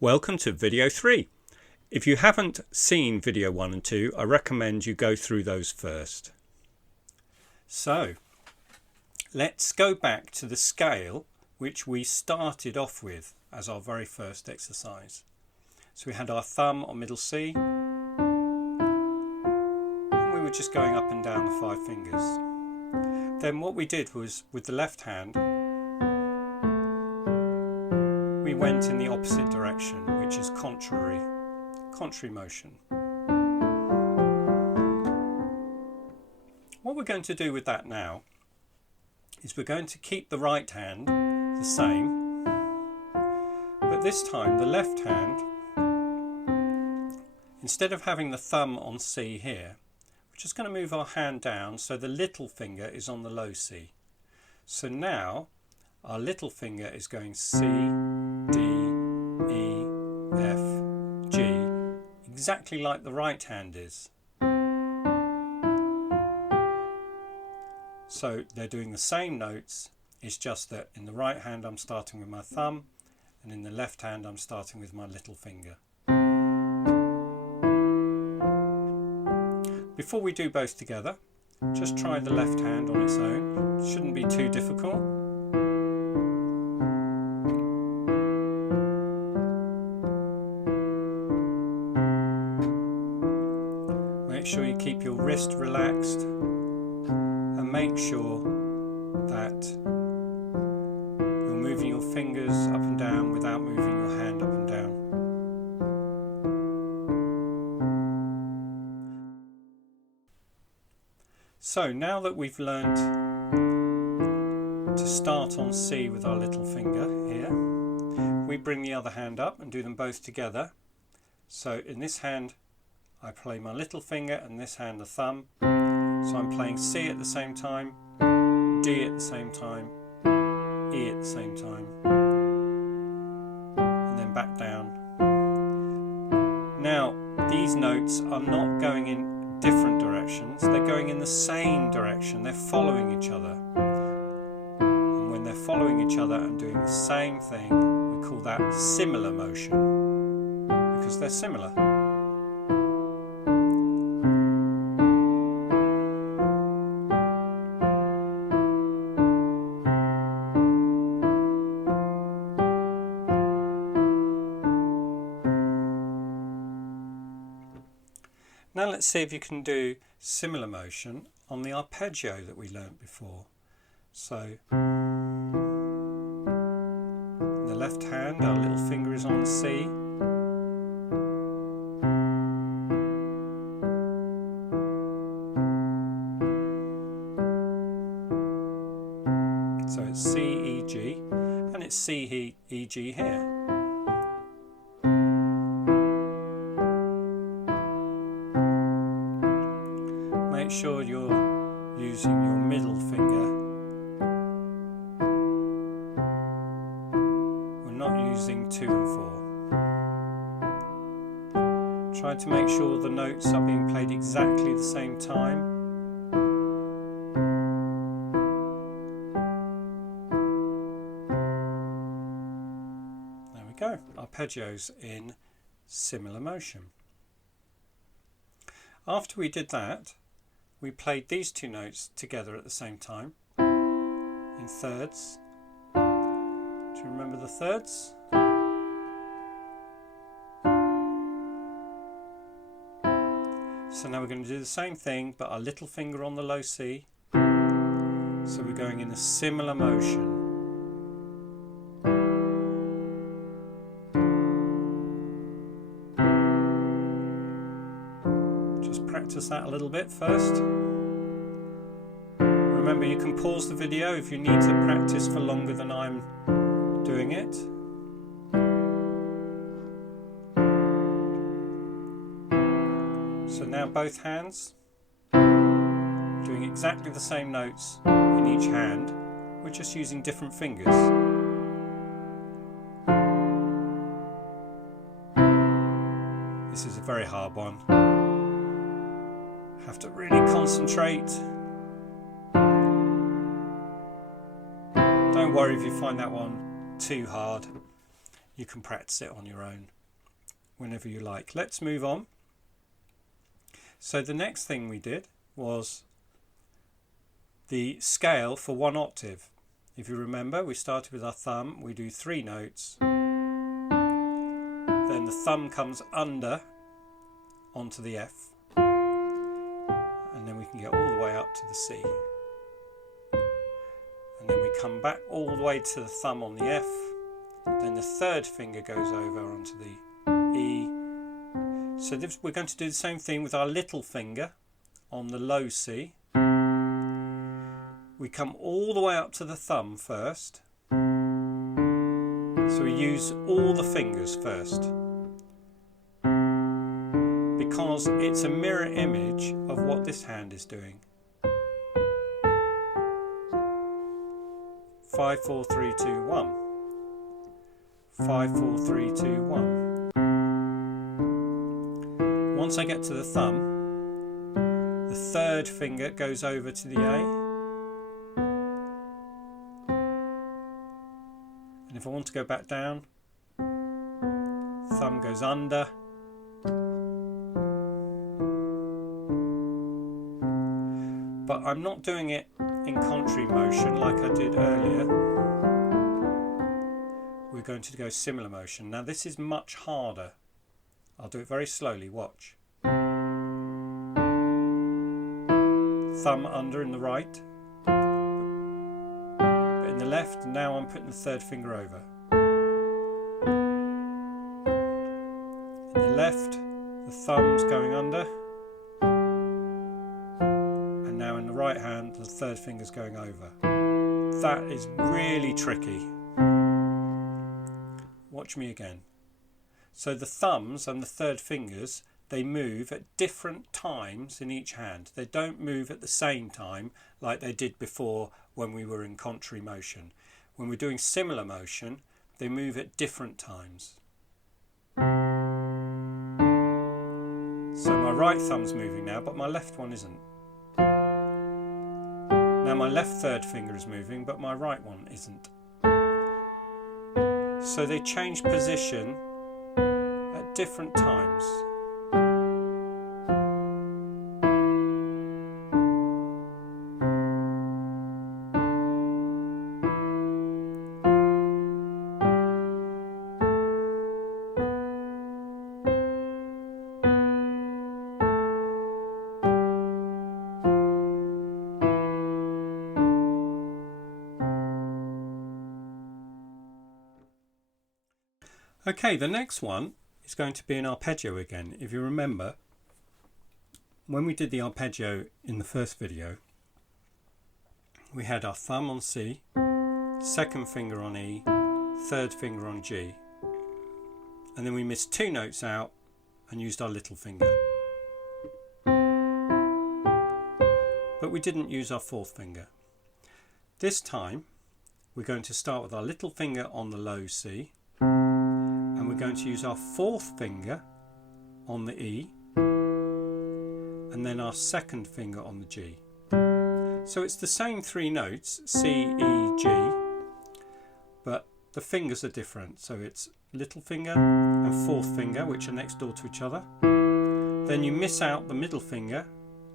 Welcome to video 3. If you haven't seen video 1 and 2, I recommend you go through those first. So let's go back to the scale which we started off with as our very first exercise. So we had our thumb on middle C, and we were just going up and down the 5 fingers. Then what we did was, with the left hand, we went in the opposite direction, which is contrary motion. What we're going to do with that now is we're going to keep the right hand the same, but this time the left hand, instead of having the thumb on C here, we're just going to move our hand down so the little finger is on the low C. So now our little finger is going C, D, E, F, G, exactly like the right hand is. So they're doing the same notes, it's just that in the right hand I'm starting with my thumb, and in the left hand I'm starting with my little finger. Before we do both together, just try the left hand on its own. It shouldn't be too difficult. Make sure you keep your wrist relaxed and make sure that you're moving your fingers up and down without moving your hand up and down. So now that we've learned to start on C with our little finger here, we bring the other hand up and do them both together. So in this hand I play my little finger and this hand the thumb. So I'm playing C at the same time, D at the same time, E at the same time, and then back down. Now these notes are not going in different directions, they're going in the same direction, they're following each other. And when they're following each other and doing the same thing, we call that similar motion, because they're similar. Now let's see if you can do similar motion on the arpeggio that we learnt before. So in the left hand our little finger is on the C. So it's C, E, G, and it's C, E, G here. Make sure you're using your middle finger. We're not using 2 and 4. Try to make sure the notes are being played exactly the same time. There we go, arpeggios in similar motion. After we did that, we played these 2 notes together at the same time in thirds. Do you remember the thirds? So now we're going to do the same thing, but our little finger on the low C. So we're going in a similar motion. Practice that a little bit first. Remember, you can pause the video if you need to practice for longer than I'm doing it. So now both hands doing exactly the same notes in each hand, we're just using different fingers. This is a very hard one. Have to really concentrate. Don't worry if you find that one too hard. you can practice it on your own whenever you like. Let's move on. So the next thing we did was the scale for 1 octave. If you remember, we started with our thumb, we do 3 notes, then the thumb comes under onto the F, and then we can get all the way up to the C, and then we come back all the way to the thumb on the F, then the third finger goes over onto the E. So we're going to do the same thing with our little finger on the low C. We come all the way up to the thumb first, so we use all the fingers first, because it's a mirror image of what this hand is doing. 5, 4, 3, 2, 1. 5, 4, 3, 2, 1. Once I get to the thumb, the third finger goes over to the A. And if I want to go back down, thumb goes under. But I'm not doing it in contrary motion like I did earlier. We're going to go similar motion. Now this is much harder. I'll do it very slowly, watch. Thumb under in the right, but in the left, now I'm putting the third finger over. In the left, the thumb's going under, and now in the right hand, the third finger's going over. That is really tricky. Watch me again. So the thumbs and the third fingers, they move at different times in each hand. They don't move at the same time like they did before when we were in contrary motion. When we're doing similar motion, they move at different times. So my right thumb's moving now, but my left one isn't. Now my left third finger is moving, but my right one isn't. So they change position at different times. Okay, the next one is going to be an arpeggio again. If you remember, when we did the arpeggio in the first video, we had our thumb on C, second finger on E, third finger on G, and then we missed 2 notes out and used our little finger. But we didn't use our 4th finger. This time we're going to start with our little finger on the low C, and we're going to use our 4th finger on the E, and then our 2nd finger on the G. So it's the same 3 notes, C, E, G, but the fingers are different. So it's little finger and 4th finger, which are next door to each other. Then you miss out the middle finger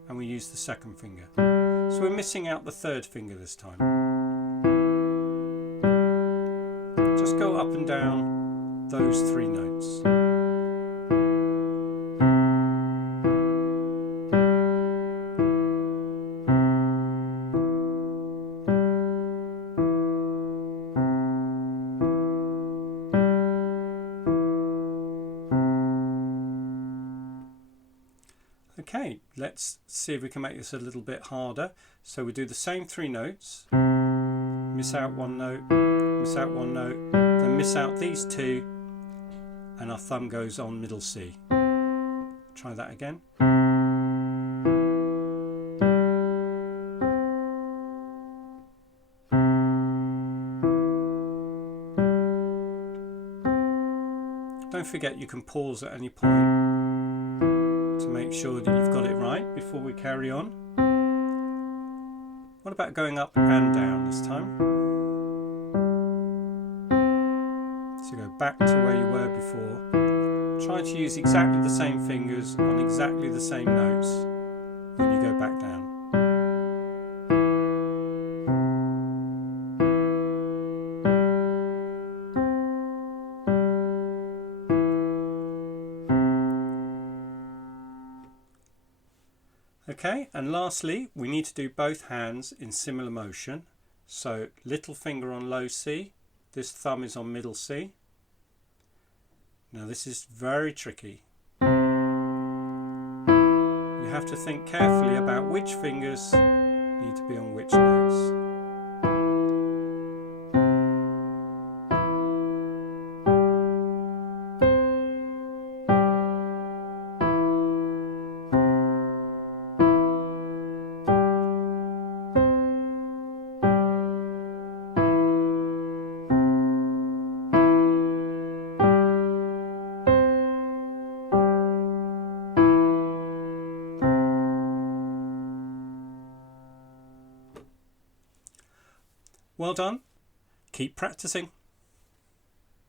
and we use the 2nd finger. So we're missing out the 3rd finger this time. Just go up and down those 3 notes. Okay, let's see if we can make this a little bit harder. So we do the same 3 notes, miss out 1 note, miss out 1 note, then miss out these 2, and our thumb goes on middle C. Try that again. Don't forget you can pause at any point to make sure that you've got it right before we carry on. What about going up and down this time? So go back to where you were before. Try to use exactly the same fingers on exactly the same notes when you go back down. Okay, and lastly, we need to do both hands in similar motion. So little finger on low C, this thumb is on middle C. Now this is very tricky. You have to think carefully about which fingers need to be on which notes. Well done. Keep practicing.